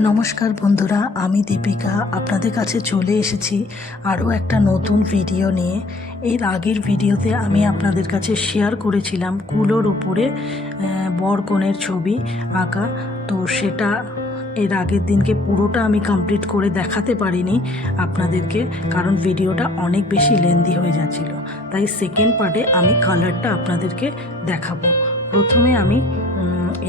নমস্কার বন্ধুরা, আমি দীপিকা আপনাদের কাছে চলে এসেছি আরও একটা নতুন ভিডিও নিয়ে। এর আগের ভিডিওতে আমি আপনাদের কাছে শেয়ার করেছিলাম কুলোর উপরে বর কনের ছবি আঁকা। তো সেটা এর আগের দিনকে পুরোটা আমি কমপ্লিট করে দেখাতে পারিনি আপনাদেরকে, কারণ ভিডিওটা অনেক বেশি লেন্দি হয়ে যাচ্ছিল। তাই সেকেন্ড পার্টে আমি কালারটা আপনাদেরকে দেখাবো। প্রথমে আমি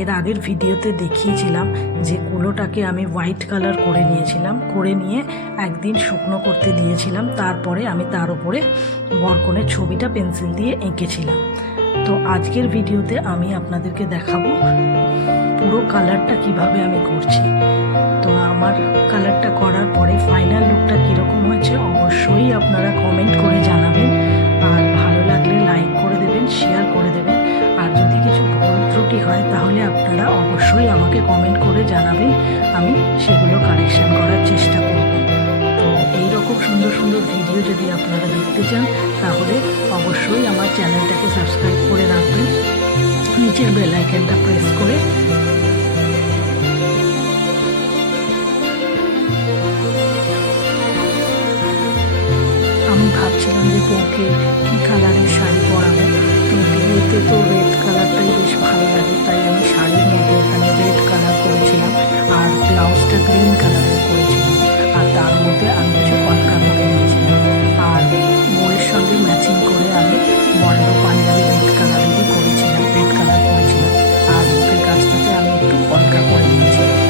এর আগের ভিডিওতে দেখিয়েছিলাম যে কুলোটাকে আমি হোয়াইট কালার করে নিয়েছিলাম, করে নিয়ে একদিন শুকনো করতে দিয়েছিলাম। তারপরে আমি তার উপরে বরকনের ছবিটা পেন্সিল দিয়ে এঁকেছিলাম। তো আজকের ভিডিওতে আমি আপনাদেরকে দেখাবো পুরো কালারটা কিভাবে আমি করছি। তো আমার কালারটা করার পরে ফাইনাল লুকটা কীরকম হয়েছে অবশ্যই আপনারা কমেন্ট করে জানাবেন, আর ভালো লাগলে লাইক করে দেবেন, শেয়ার করে দেবেন। আর যদি কিছু ভুল ত্রুটি হয় তাহলে আপনারা অবশ্যই আমাকে কমেন্ট করে জানাবেন, আমি সেগুলো কারেকশন করার চেষ্টা করব। তো এইরকম সুন্দর সুন্দর ভিডিও যদি আপনারা দেখতে চান তাহলে অবশ্যই আমার চ্যানেলটাকে সাবস্ক্রাইব করে রাখবেন, নিচের বেল আইকনটা প্রেস করে। আমি ভাবছিলাম যে বউকে কী কালারের শাড়ি পরাবো, তো বিয়েতে তো রেড কালারটাই বেশ ভালো লাগে, তাই আমি শাড়ির মধ্যে এখানে রেড কালার করেছিলাম আর ব্লাউজটা গ্রিন কালারের করেছিলাম, আর তার মধ্যে আমি কিছু কলকা করে নিয়েছিলাম। আর বউয়ের সঙ্গে ম্যাচিং করে আমি বড় পাঞ্জাবি রেড কালারেরই করেছিলাম, রেড কালার করেছিলাম। আর বুকের কাছটাতে আমি একটু কলকা করে নিয়েছিলাম।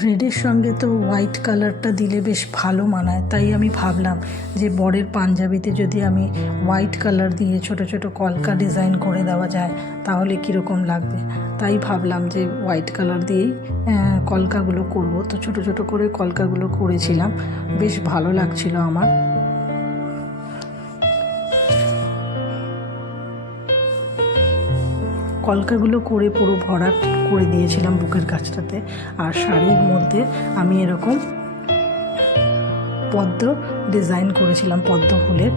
রেডের সঙ্গে তো হোয়াইট কালারটা দিলে বেশ ভালো মানায়, তাই আমি ভাবলাম যে বরের পাঞ্জাবিতে যদি আমি হোয়াইট কালার দিয়ে ছোট ছোট কলকা ডিজাইন করে দেওয়া যায় তাহলে কীরকম লাগবে। তাই ভাবলাম যে হোয়াইট কালার দিয়েই কলকাগুলো করব। তো ছোট ছোট করে কলকাগুলো করেছিলাম, বেশ ভালো লাগছিল আমার। কলকাগুলো করে পুরো ভরাট করে দিয়েছিলাম বুকের কাছটাতে। আর শাড়ির মধ্যে আমি এরকম পদ্ম ডিজাইন করেছিলাম, পদ্ম ফুলের।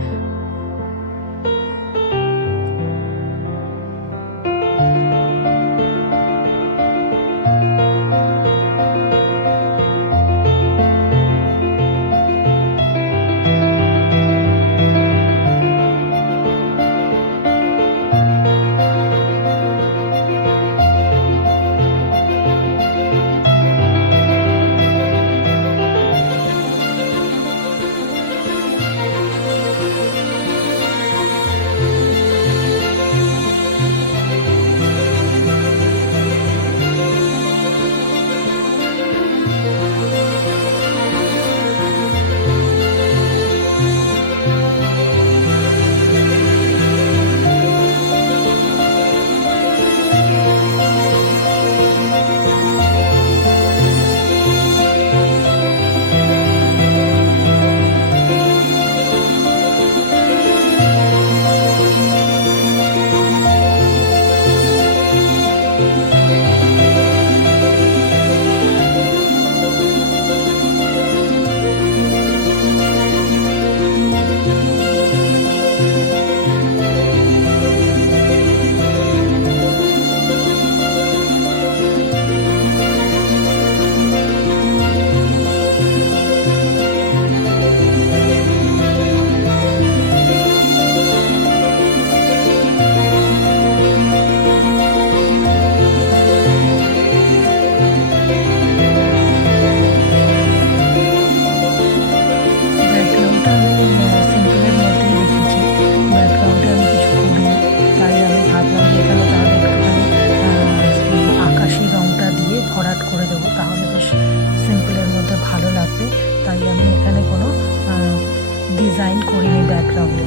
ডিজাইন করিনি ব্যাকগ্রাউন্ডে।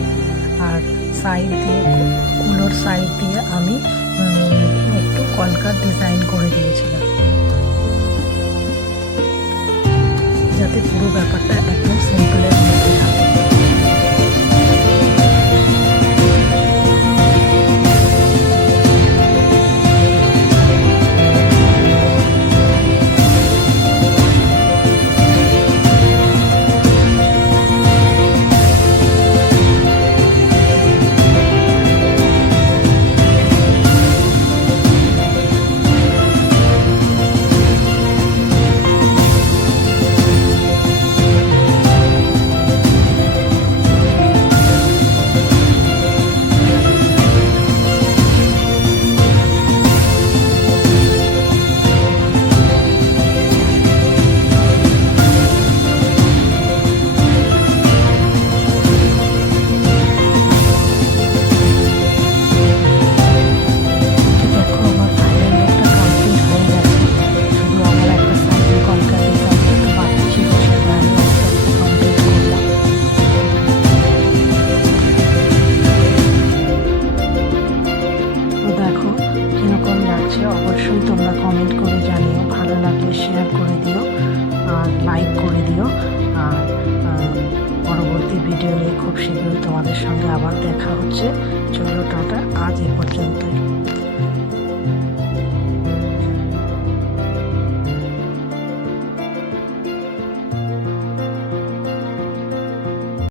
আর সাইড দিয়ে, কুলোর সাইড দিয়ে আমি একটু কলকার ডিজাইন করে দিয়েছিলাম, যাতে পুরো ব্যাপারটা একদম সিম্পলের মধ্যে থাকে। অবশ্যই তোমরা কমেন্ট করে জানিও, ভালো লাগলে শেয়ার করে দিও আর লাইক করে দিও। আর পরবর্তী ভিডিও নিয়ে খুব শীঘ্রই তোমাদের সঙ্গে আবার দেখা হচ্ছে। চলো টাটা, আজ এ পর্যন্তই।